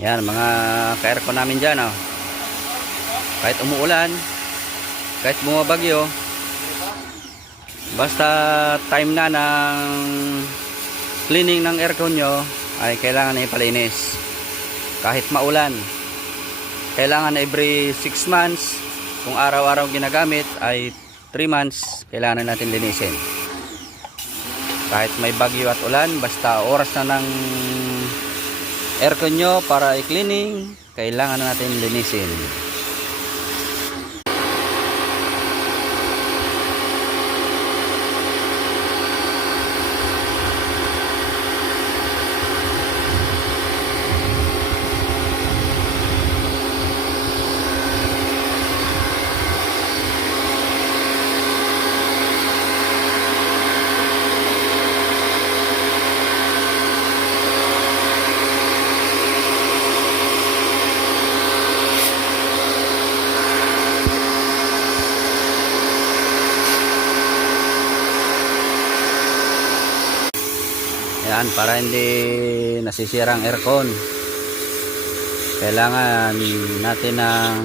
Yan, mga ka-aircon namin dyan, oh. Kahit umuulan, kahit bumabagyo, basta time na ng cleaning ng aircon nyo, ay kailangan na ipalinis. Kahit maulan, kailangan every 6 months, kung araw-araw ginagamit, ay 3 months, kailangan natin linisin. Kahit may bagyo at ulan, basta oras na ng aircon nyo para i-cleaning, kailangan na natin linisin. Yan, para hindi nasisira ang aircon, kailangan natin ng